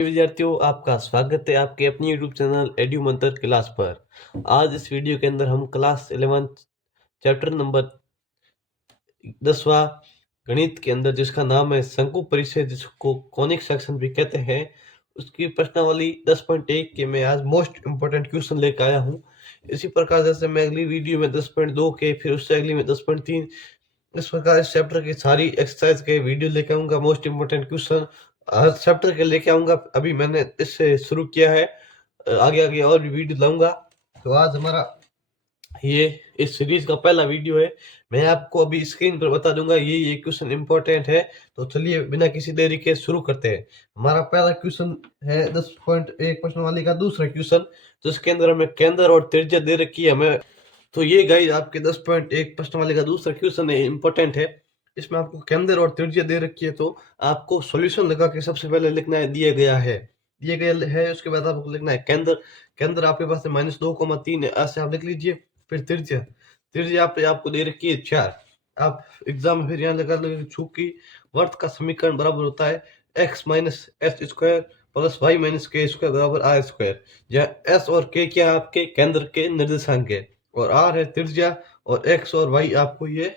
विद्यार्थियों, आपका स्वागत है आपके अपनी यूट्यूब चैनल एड्यू मंत्र क्लास पर। आज इस वीडियो के अंदर हम क्लास 11 चैप्टर नंबर 10वां गणित के अंदर जिसका नाम है शंकु परिचय, जिसको कॉनिक सेक्शन भी कहते हैं, उसकी प्रश्नावली 10.1 के मैं आज मोस्ट इंपोर्टेंट क्वेश्चन लेकर आया हूँ। इसी प्रकार जैसे मैं अगली वीडियो में 10.2 के, फिर उससे अगली में 10.3, इस प्रकार इस चैप्टर की सारी एक्सरसाइज के वीडियो लेके आऊंगा। मोस्ट इंपोर्टेंट क्वेश्चन हर चैप्टर के लेके आऊंगा। अभी मैंने इससे शुरू किया है, आगे आगे और भी वीडियो लाऊंगा। तो आज हमारा ये इस सीरीज का पहला वीडियो है। मैं आपको अभी स्क्रीन पर बता दूंगा ये क्वेश्चन इंपॉर्टेंट है। तो चलिए बिना किसी देरी के शुरू करते हैं। हमारा पहला क्वेश्चन है 10.1 प्रश्नावली का दूसरा क्वेश्चन, जिसके अंदर हमें केंद्र और त्रिज्या दे रखी है हमें। तो ये गाइस आपके 10.1 प्रश्नावली का दूसरा क्वेश्चन है, इंपॉर्टेंट है। इसमें आपको केंद्र और त्रिज्या दे रखी है, तो आपको सॉल्यूशन लगा के सबसे पहले लिखना है, दिया गया है, दिया गया है। उसके बाद आपको लिखना है केंद्र। केंद्र आपके पास है -2,3 है, ऐसे आप लिख लीजिए। फिर त्रिज्या, त्रिज्या आपको दे रखी है 4। आप एग्जाम में फिर यहाँ लगा लो, चूंकि वर्त का समीकरण बराबर होता है x minus H square plus Y minus K square बराबर आर स्क्वायर, जहाँ एस और के क्या है, आपके केंद्र के निर्देशांक है, और आर है त्रिज्या, और एक्स और वाई आपको ये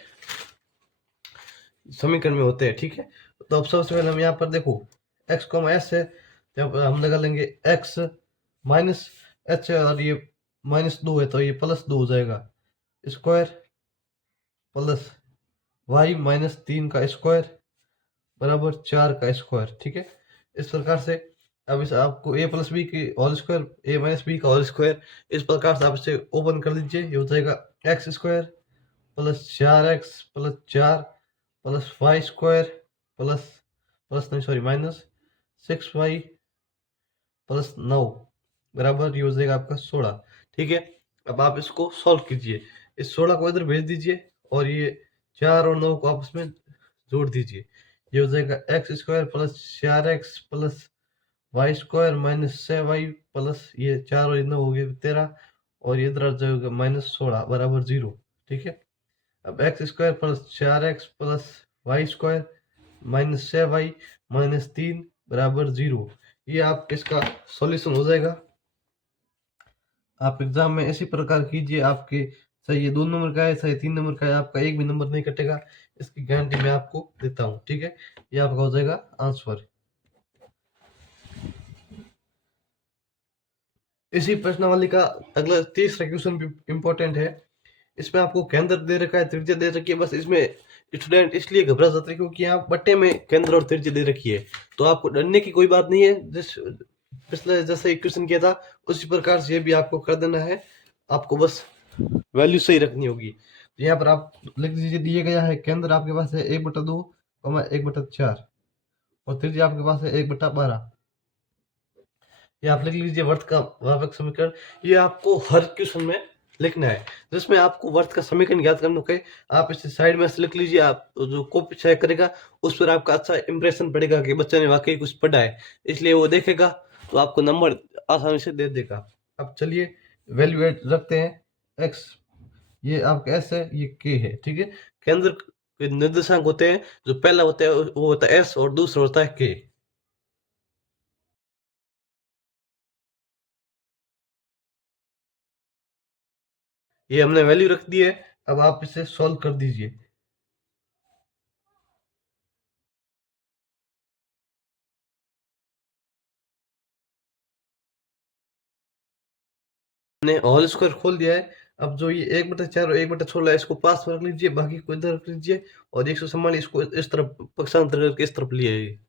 समीकरण में होते हैं। ठीक है, तो अब सबसे पहले हम यहाँ पर देखो एक्स को एस है, जब हम लगा लेंगे एक्स माइनस एच है, और ये -2 है तो ये +2 हो जाएगा, स्क्वायर प्लस वाई -3 का स्क्वायर बराबर 4 का स्क्वायर। ठीक है, इस प्रकार से अब इस आपको a प्लस बी की whole square, a minus B का होल स्क्वायर, इस प्रकार से आप इसे ओपन कर लीजिए। ये हो जाएगा X square plus 4x plus 4 plus Y square plus plus नहीं सॉरी माइनस 6y प्लस 9 बराबर ये हो जाएगा आपका 16। ठीक है, अब आप इसको सॉल्व कीजिए। इस 16 को इधर भेज दीजिए, और ये 4 और 9 को आपस में जोड़ दीजिए। ये हो जाएगा X square plus 4x plus Y square minus 6y plus ये 4 और 9 हो गए 13, और ये इधर आ जाएगा -16 बराबर 0। ठीक है, अब X square plus 4x plus Y square minus 6y minus 3 बराबर 0। ये आप इसका सॉल्यूशन हो जाएगा। आप एग्जाम में इसी प्रकार कीजिए, आपके चाहे ये 2 नंबर का है चाहे 3 नंबर का है, आपका एक भी नंबर नहीं कटेगा, इसकी गारंटी मैं आपको देता हूँ। ठीक है, ये आपका हो जाएगा आंसर। इसी प्रश्नावली का अगला तीसरा क्वेश्चन भी इम्पोर्टेंट है। इसमें आपको केंद्र दे रखा है, त्रिज्या दे रखी है। बस इसमें स्टूडेंट इसलिए घबरा जाते हैं क्योंकि यहाँ बट्टे में केंद्र और त्रिज्या दे रखी है। तो आपको डरने की कोई बात नहीं है, जिस पिछले जैसे क्वेश्चन किया था उसी प्रकार से ये भी आपको कर देना है। आपको बस वैल्यू सही रखनी होगी। तो यहाँ पर आप लिख दीजिए, दिए गया है केंद्र आपके पास है 1/2 1/4, और त्रिज्या आपके पास है 1/12। ये आप लिख लीजिए वर्त का वापक समीकरण। ये आपको हर क्वेश्चन में लिखना है, जिसमें आपको वर्त का समीकरण याद करना है। आप इसे साइड में से लिख लीजिए। आप जो कॉपी चेक करेगा उस पर आपका अच्छा इंप्रेशन पड़ेगा कि बच्चे ने वाकई कुछ पढ़ा है, इसलिए वो देखेगा तो आपको नंबर आसानी से दे देगा। अब चलिए वैल्यू एड रखते हैं। एक्स ये आपका एस है, ये के है। ठीक है, केंद्र के निर्देशांक होते हैं, जो पहला होता है वो होता है एस, और दूसरा होता है के। ये हमने वैल्यू रख दी है। अब आप इसे सॉल्व कर दीजिए। मैंने होल स्क्वायर खोल दिया है। अब जो ये 1/4 और 1/16 है, इसको पास में रख लीजिए, बाकी को इधर रख लीजिए, और 144 इसको इस तरफ पक्षांतर करके इस तरफ लिए आइए।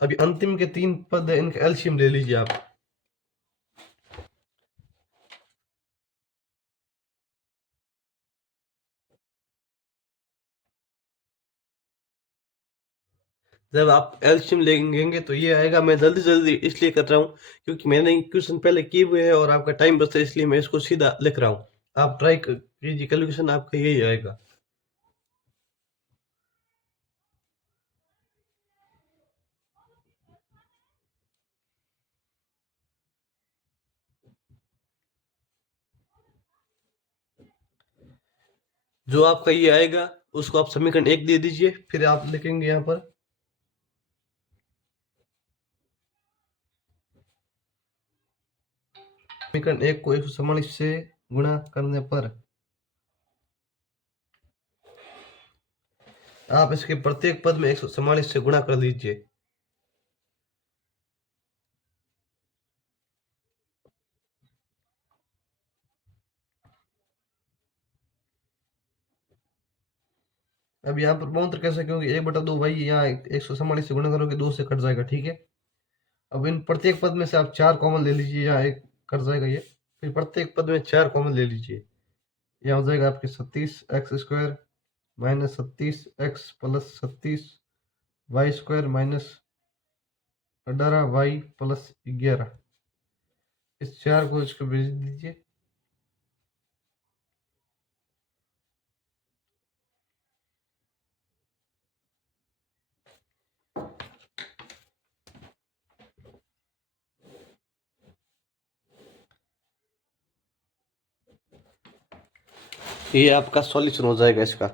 अभी अंतिम के 3 पद है, इनका एलसीएम ले लीजिए आप। जब आप एलसीएम लेंगे तो ये आएगा। मैं जल्दी जल्दी इसलिए कर रहा हूँ क्योंकि मैंने क्वेश्चन पहले किए हुए हैं और आपका टाइम बचता है, इसलिए मैं इसको सीधा लिख रहा हूँ। आप ट्राई कीजिए, कैलकुलेशन आपका यही आएगा। जो आपका ये आएगा उसको आप समीकरण 1 दे दीजिए, फिर आप लिखेंगे यहाँ पर समीकरण 1 को 144 से गुणा करने पर आप इसके प्रत्येक पद में 144 से गुणा कर लीजिए। अब यहाँ पर बहुत कैसे, क्योंकि 1/2 भाई यहाँ 144 से गुणा करोगे 2 से कट जाएगा, ठीक है। अब इन प्रत्येक पद में से आप 4 कॉमन ले लीजिए, यहाँ एक कट जाएगा ये, फिर प्रत्येक पद में 4 कॉमन ले लीजिए। यहाँ हो जाएगा आपके 36x² minus 36x plus 36y² minus 18y plus 11। इस 4 को इसको भेज दीजिए। ये आपका सॉल्यूशन हो जाएगा इसका।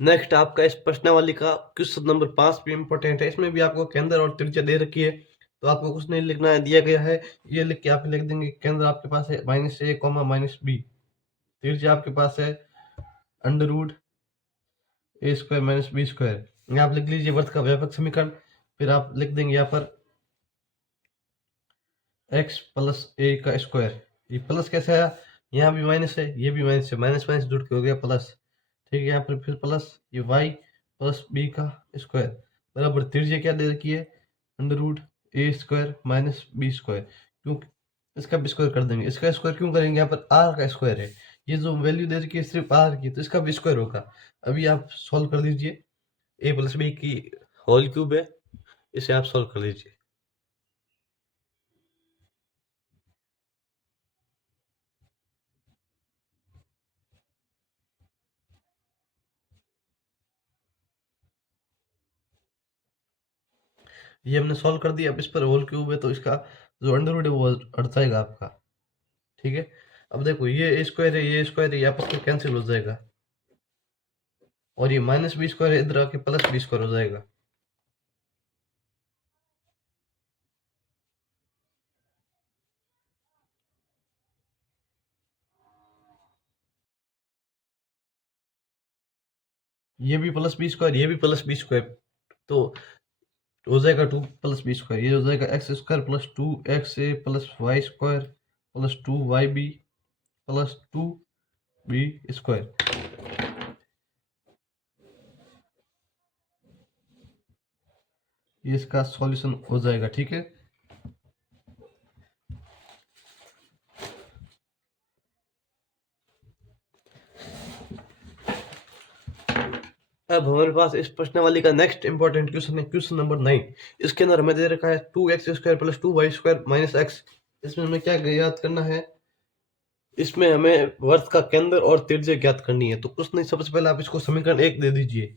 नेक्स्ट आपका इस प्रश्नावली का क्वेश्चन नंबर 5 भी इंपॉर्टेंट है। इसमें भी आपको केंद्र और त्रिज्या दे रखी है, तो आपको कुछ नहीं लिखना है, दिया गया है ये लिख के आप लिख देंगे। केंद्र आपके पास है -a, -b, त्रिज्या आपके पास है √a² माइनस b²। यहाँ आप लिख लीजिए वर्त का व्यापक समीकरण, फिर आप लिख देंगे यहाँ पर x प्लस a का स्क्वायर। ये प्लस कैसे आया, यहाँ भी माइनस है, ये भी माइनस है, माइनस माइनस जुड़ के हो गया प्लस, ठीक है। यहाँ पर फिर प्लस ये y प्लस b का स्क्वायर बराबर त्रिज्या क्या दे रखी है √a² माइनस b²। क्योंकि इसका भी स्क्वायर कर देंगे। इसका स्क्वायर क्यों करेंगे, यहाँ पर r का स्क्वायर है, ये जो वैल्यू दे रखी है सिर्फ r की, तो इसका भी स्क्वायर होगा। अभी आप सॉल्व कर लीजिए, a प्लस b की होल क्यूब है, इसे आप सॉल्व कर लीजिए। ये हमने सॉल्व कर दिया। अब इस पर होल क्यूब है तो इसका जो अंडर रूट है वो हट जाएगा आपका, ठीक है। अब देखो ये स्क्वायर है, ये स्क्वायर है, ये आपस में कैंसिल हो जाएगा, और ये माइनस b² है, इधर आके प्लस b² हो जाएगा। ये भी प्लस b², ये भी प्लस b², तो हो जाएगा 2 प्लस b²। ये हो जाएगा x² plus 2xa plus y² plus 2yb plus 2b²। ये इसका सॉल्यूशन हो जाएगा, ठीक है। अब हमारे पास इस प्रश्नावली का नेक्स्ट इंपॉर्टेंट क्वेश्चन है क्वेश्चन नंबर 9। इसके अंदर हमें दे रखा है 2x² plus 2y² minus x। इसमें हमें क्या ज्ञात करना है, इसमें हमें वर्त का केंद्र और त्रिज्या ज्ञात करनी है। तो कुछ नहीं, सबसे पहले आप इसको समीकरण 1 दे दीजिए।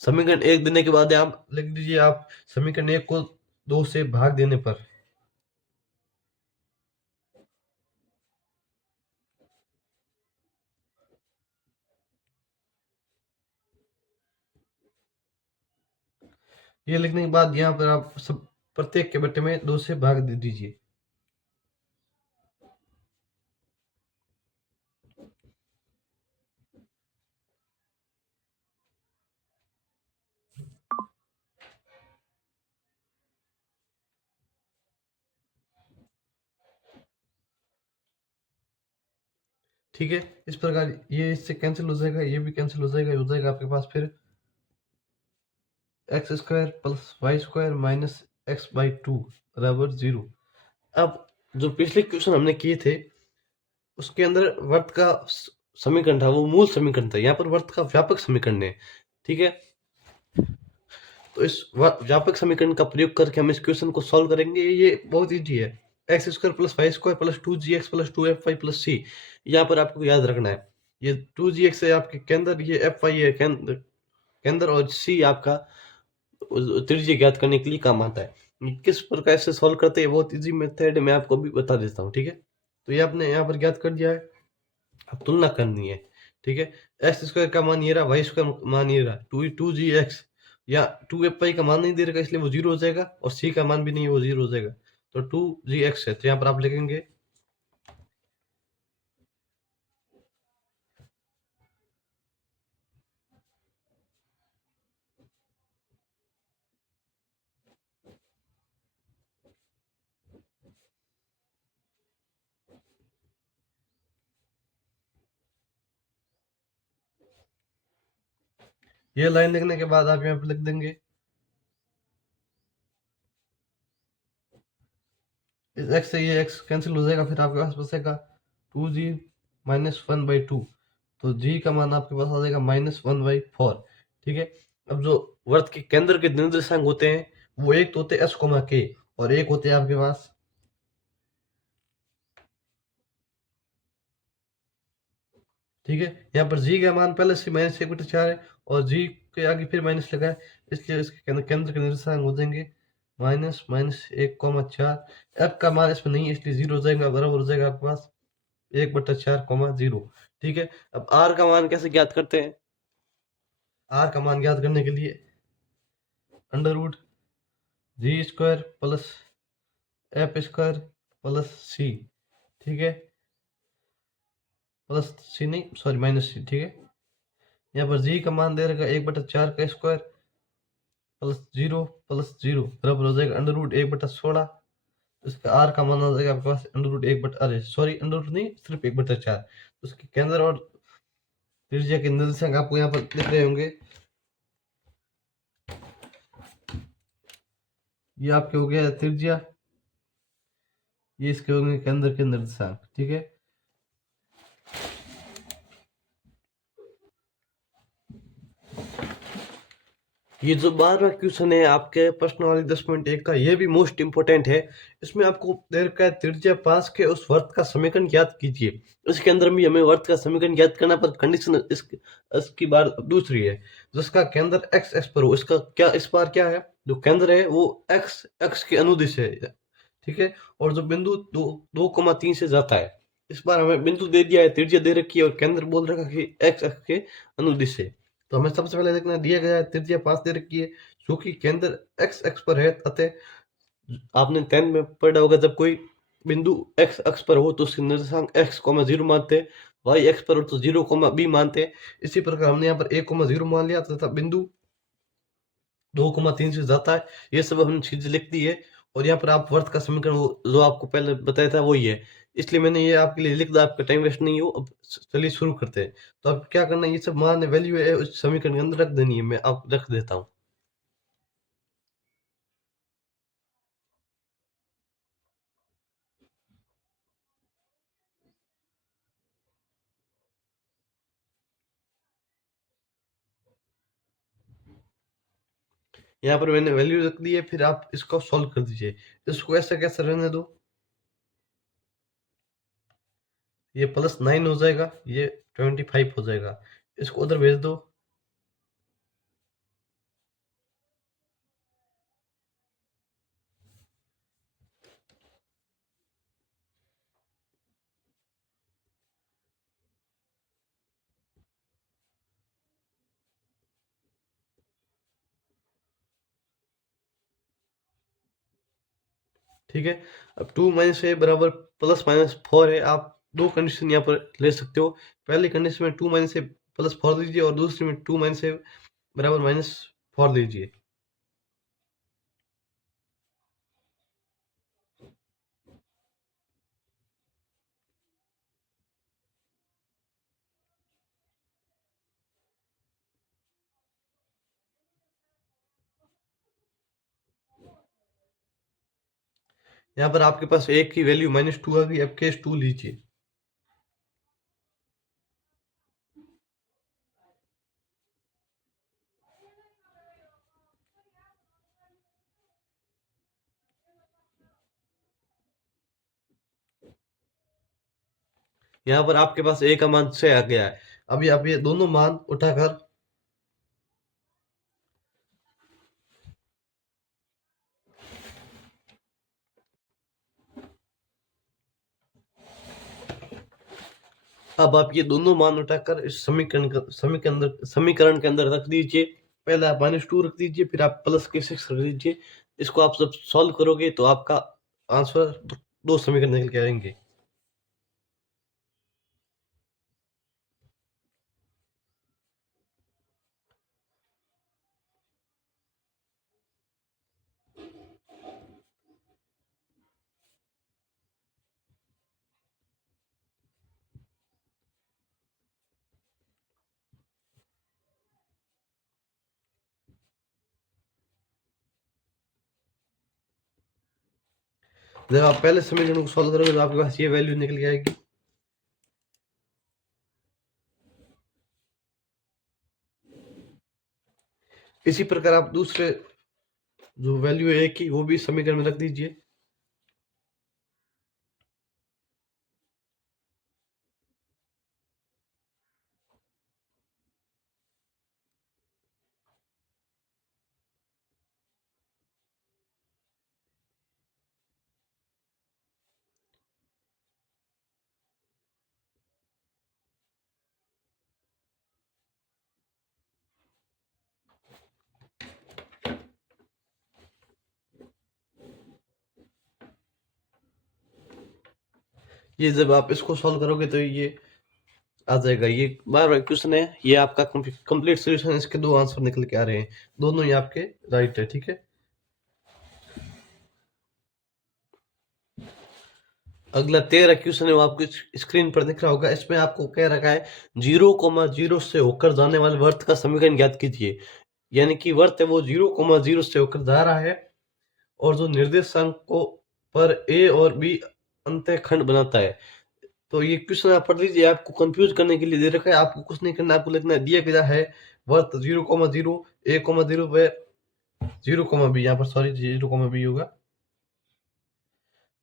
समीकरण 1 देने के बाद आप लिख दीजिए आप समीकरण 1 को 2 से भाग देने पर ये लिखने के बाद यहाँ पर आप सब प्रत्येक के बट्टे में 2 से भाग दे दीजिए। ठीक है, इस प्रकार ये इससे कैंसिल हो जाएगा, ये भी कैंसिल हो जाएगा आपके पास फिर x² plus y² minus x/2 बराबर 0। अब जो पिछले क्वेश्चन हमने किए थे उसके अंदर वर्त का समीकरण था, वो मूल समीकरण था। यहाँ पर वर्त का व्यापक समीकरण है, ठीक है। तो इस व्यापक समीकरण का प्रयोग करके हम इस क्वेश्चन को सॉल्व करेंगे। ये बहुत इजी है। x² plus y² plus 2gx plus 2fy plus c, यहाँ पर आपको याद रखना है ये 2gx है आपके केंद्र, ये fy है केंद्र केंद्र और सी आपका त्रिज्या ज्ञात करने के लिए काम आता है। किस प्रकार से सॉल्व करते हैं, बहुत इजी मेथड मैं आपको अभी बता देता हूँ, ठीक है। तो ये आपने यहाँ पर ज्ञात कर दिया है, अब तुलना करनी है, ठीक है। एक्स स्क्वायर का मान ये रहा, वाई स्क्वायर मान ये रहा, टू जी एक्स या टू एफ पाई का मान नहीं दे रखा, इसलिए वो जीरो हो जाएगा, और सी का मान भी नहीं है, वो जीरो हो जाएगा। तो टू जी एक्स है, तो यहाँ पर आप लिखेंगे ये लाइन लिखने के बाद आप यहाँ पर लिख देंगे इस एक्स से ये एक्स कैंसिल हो जाएगा, फिर आपके पास बचेगा two G minus one by two. तो जी का मान आपके पास आ जाएगा माइनस वन बाई फोर, ठीक है। अब जो वृत्त के केंद्र के निर्देशांक होते हैं वो एक तो होते हैं एस कोमा के, और एक होते हैं आपके पास ठीक है। यहाँ पर जी का मान पहले से माइनस एक बटे चार है, और जी के आगे फिर माइनस लगा है, इसलिए इसके केंद्र के निर्देशांक हो जाएंगे माइनस माइनस एक कॉमा चार। एफ का मान इसमें नहीं है, इसलिए जीरो हो जाएगा, बराबर हो जाएगा आपके पास एक बटा चार कॉमा जीरो, ठीक है। अब आर का मान कैसे ज्ञात करते हैं, आर का मान ज्ञात करने के लिए under root G square plus F square plus C, ठीक है, प्लस सी नहीं सॉरी माइनस सी, ठीक है। यहाँ पर जी का मान दे रखा एक बटा चार का स्क्वायर प्लस जीरो बराबर हो जाएगा अंडर रूट एक बटा सोलह। तो इसका आर का मान आ जाएगा आपके पास अंडर रूट एक बटा, अरे सॉरी अंडर रूट नहीं, सिर्फ एक बटा चार। तो उसके केंद्र और त्रिज्या के निर्देशांक आपको यहाँ पर दिख रहे होंगे, ये आपके हो गया त्रिज्या, ये इसके होंगे केंद्र के निर्देशांक, ठीक है। ये जो 12वां क्वेश्चन है आपके प्रश्न वाली 10.1 का, ये भी मोस्ट इंपोर्टेंट है। इसमें आपको दे रखा है त्रिज्या 5 के उस वर्त का समीकरण ज्ञात कीजिए। इसके अंदर भी हमें वर्त का समीकरण ज्ञात करना, पर कंडीशन इसकी बार दूसरी है, जिसका केंद्र एक्स एक्स पर हो। इसका क्या, इस बार क्या है, जो केंद्र है वो एक्स एक्स के अनुदिश है, ठीक है। और जो बिंदु 2,3 से जाता है, इस बार हमें बिंदु दे दिया है, त्रिज्या दे रखी है, और केंद्र बोल रखा है कि एक्स एक्स के अनुदिश है। तो हमें सबसे पहले देखना दिया गया है त्रिज्या 5 दे रखी है, क्योंकि केंद्र एक्स एक्स पर है, अतः आपने 10 में पढ़ा होगा, जब कोई बिंदु एक्स अक्ष पर हो तो उसके निर्देशांक एक्स कोमा जीरो मानते हैं, वाई एक्स पर हो तो जीरो कोमा बी मानते हैं। इसी प्रकार हमने यहाँ पर एक कोमा जीरो मान लिया, तथा बिंदु 2,3 से जाता है, ये सब हमने चीजें लिख दी है। और यहाँ पर आप वर्त का समीकरण जो आपको पहले बताया था वही है, इसलिए मैंने ये आपके लिए लिख दिया, आपका टाइम वेस्ट नहीं हो। अब चलिए शुरू करते हैं। तो अब क्या करना है, ये सब मान वैल्यू है उस समीकरण के अंदर रख देनी है, मैं आप रख देता हूँ। यहाँ पर मैंने वैल्यू रख दी है, फिर आप इसको सॉल्व कर दीजिए। इसको ऐसा कैसे रहने दो, ये +9 हो जाएगा, ये 25 हो जाएगा, इसको उधर भेज दो। ठीक है। अब 2 माइनस ए बराबर +-4 है। आप दो कंडीशन यहाँ पर ले सकते हो। पहली कंडीशन में 2 माइनस ए +4 लीजिए, और दूसरी में 2 माइनस ए बराबर -4 लीजिए। यहाँ पर आपके पास एक की वैल्यू -2 आ गई, अब केस 2 लीजिए। यहाँ पर आपके पास ए का मान 6 आ गया है। अभी आप ये दोनों मान उठाकर अब आप ये दोनों मान उठाकर इस समीकरण के अंदर रख दीजिए। पहले आप -2 रख दीजिए, फिर आप +k6 रख दीजिए। इसको आप जब सॉल्व करोगे तो आपका आंसर 2 समीकरण निकल के आएंगे। जब आप पहले समीकरण को सॉल्व करोगे तो आपके पास ये वैल्यू निकल के आएगी। इसी प्रकार आप दूसरे जो वैल्यू है की वो भी समीकरण में रख दीजिए। ये जब आप इसको सॉल्व करोगे तो ये आ जाएगा। ये बार बार क्वेश्चन है, ये आपका कंप्लीट सोल्यूशन। इसके 2 आंसर निकल के आ रहे हैं, दोनों ही आपके राइट है। ठीक है, अगला 13 क्वेश्चन है, वो आपको स्क्रीन पर दिख रहा होगा। इसमें आपको कह रखा है 0,0 से होकर जाने वाले वर्त का समीकरण ज्ञात कीजिए। यानी कि वर्त है वो 0,0 से होकर जा रहा है और जो निर्देशांकों पर ए और बी अंतःखंड बनाता है। तो ये क्वेश्चन आप पढ़ लीजिए, आपको कंफ्यूज करने के लिए दे रखा है। आपको कुछ नहीं करना, आपको लिखना है दिया गया है वर्त 0,0 a,0 व 0,b। यहाँ पर सॉरी 0,b होगा,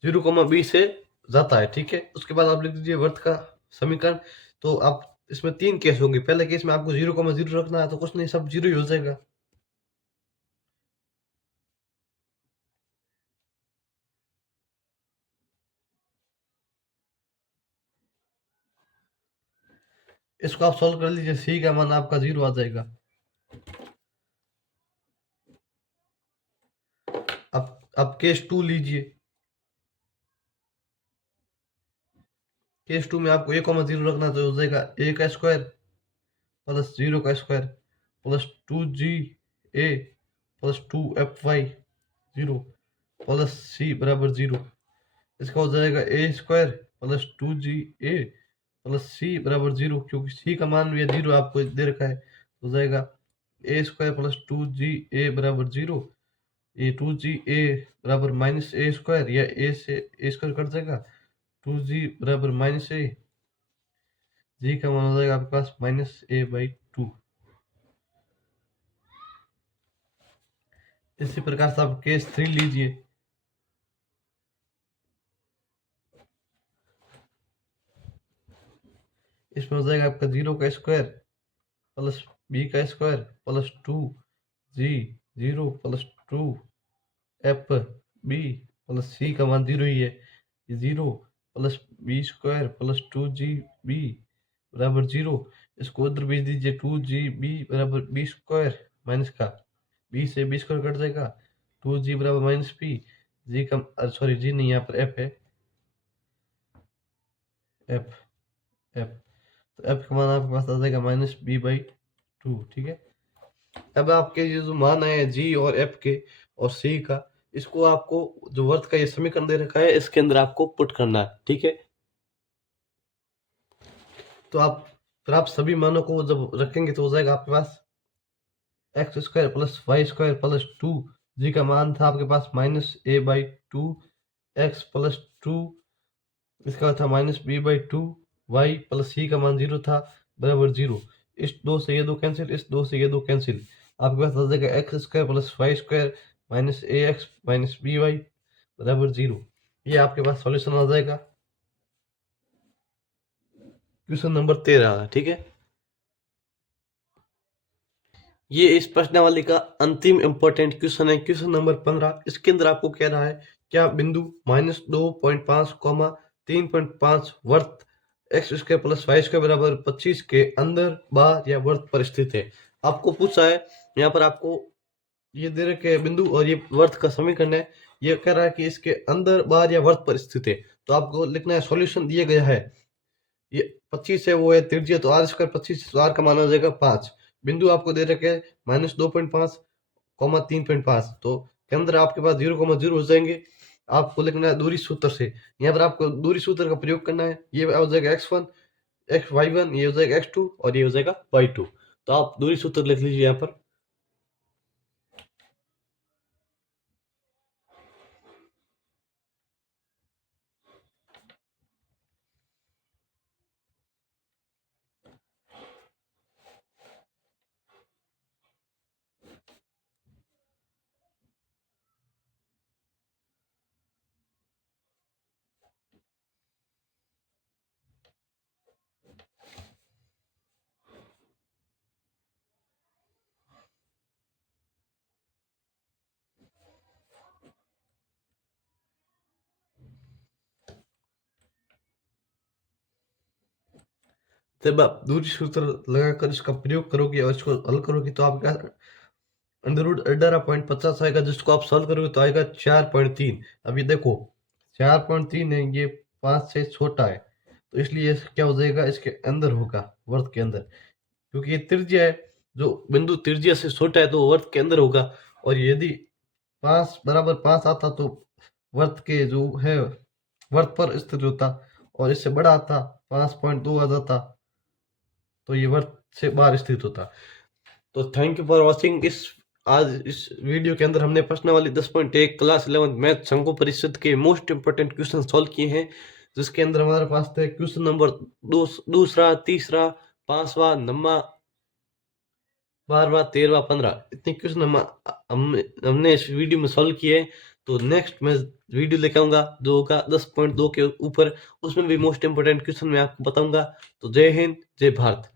0,b से जाता है। ठीक है, उसके बाद आप लिख दीजिए वर्त का समीकरण। तो आप इसमें 3 केस होंगे। पहले केस में आपको 0,0 रखना है, तो कुछ नहीं, सब 0 ही हो जाएगा। इसको आप सॉल्व कर लीजिए, सी का मान आपका 0 आ जाएगा। अब केस 2 लीजिए। केस 2 में आपको 1,0 रखना, तो हो जाएगा a का स्क्वायर प्लस 0 का square plus 2ga plus 2fy 0 plus c बराबर 0। इसका हो जाएगा a square plus 2ga plus c बराबर 0, क्योंकि c का मान भी 0 आपको दे रखा है। हो जाएगा a स्क्वायर प्लस 2ga बराबर 0। ये 2ga बराबर माइनस a स्क्वायर, या a से a स्क्वायर कट जाएगा। 2g बराबर माइनस a, जी का मान हो जाएगा आपके पास -a/2। इसी प्रकार से आप केस 3 लीजिए। इसमें हो जाएगा आपका 0 का स्क्वायर प्लस b का square plus 2g 0 plus 2f b plus c का मान 0 ही है। 0 plus b square plus 2gb बराबर 0। इसको उधर भेज दीजिए, 2gb बराबर b स्क्वायर माइनस का b से b स्क्वायर कट जाएगा। 2g बराबर माइनस p, जी का सॉरी जी नहीं, यहाँ पर f है, f f तो f का मान आपके पास आ जाएगा -b/2। ठीक है, अब आपके ये जो मान है g और f के और c का, इसको आपको जो वर्त का ये समीकरण दे रखा है इसके अंदर आपको पुट करना है। ठीक है, तो आप फिर आप सभी मानों को जब रखेंगे तो हो जाएगा आपके पास X square plus Y square plus 2, G का मान था आपके पास -a/2 एक्स प्लस 2, इसका था -b/2 वाई प्लस c का मान 0 था बराबर 0। इस 2 से ये 2 कैंसिल, इस 2 से ये 2 कैंसिल, आपके पास आ जाएगा X square plus Y square minus ax minus by बराबर 0। ये आपके पास सॉल्यूशन आ जाएगा क्वेश्चन नंबर 13। ठीक है, ये इस प्रश्नावली का अंतिम इंपॉर्टेंट क्वेश्चन है, क्वेश्चन नंबर 15। इसके अंदर आपको कह रहा है क्या बिंदु -2.5, 3.5 वर्त X square plus Y square बराबर 25 के अंदर, बाहर या वर्त पर स्थित है। आपको पूछा है यहाँ पर, आपको ये दे रखे है बिंदु और ये वर्त का समीकरण है। ये कह रहा है कि इसके अंदर, बाहर या वर्त पर स्थित है। तो आपको लिखना है, सॉल्यूशन दिया गया है। ये 25 है, वो है त्रिज्या, तो आर स्क्वायर 25, तो आर का मान हो जाएगा 5। बिंदु आपको दे रखे है -2.5, 3.5, तो केंद्र आपके पास 0,0 हो जाएंगे। आपको लिखना है दूरी सूत्र से। यहाँ पर आपको दूरी सूत्र का प्रयोग करना है। ये हो जाएगा x1, y1, ये हो जाएगा x2 और ये हो जाएगा y2। तो आप दूरी सूत्र लिख लीजिए यहाँ पर। जब आप दूरी सूत्र लगाकर इसका प्रयोग करोगे और इसको हल करोगे तो आपका अंडर रूट 18.50 आएगा, जिसको आप सॉल्व करोगे तो आएगा 4.3। अभी देखो 4.3 है, ये 5 से छोटा है, तो इसलिए क्या हो जाएगा, इसके अंदर होगा, वर्त के अंदर, क्योंकि ये त्रिज्या है। जो बिंदु त्रिज्या से छोटा है तो वो वर्त के अंदर होगा। और यदि 5 बराबर 5 आता तो वर्त के जो है वर्त पर स्थित होता, और इससे बड़ा आता 5.2 आ जाता तो ये वर्त से बाहर स्थित होता। तो थैंक यू फॉर वॉचिंग। आज इस वीडियो के अंदर हमने प्रश्नावली 10.1 क्लास 11 मैथ शंकु परिषद के मोस्ट इंपोर्टेंट क्वेश्चन सॉल्व किए हैं, जिसके अंदर हमारे पास थे क्वेश्चन नंबर दूसरा, तीसरा, पांचवा, नवा, 12वां, 13वां, 15, इतने क्वेश्चन हमने इस वीडियो में सॉल्व किए। तो नेक्स्ट मैं वीडियो लेकर आऊंगा जो होगा 10.2 के ऊपर, उसमें भी मोस्ट इंपोर्टेंट क्वेश्चन मैं आपको बताऊंगा। तो जय हिंद, जय भारत।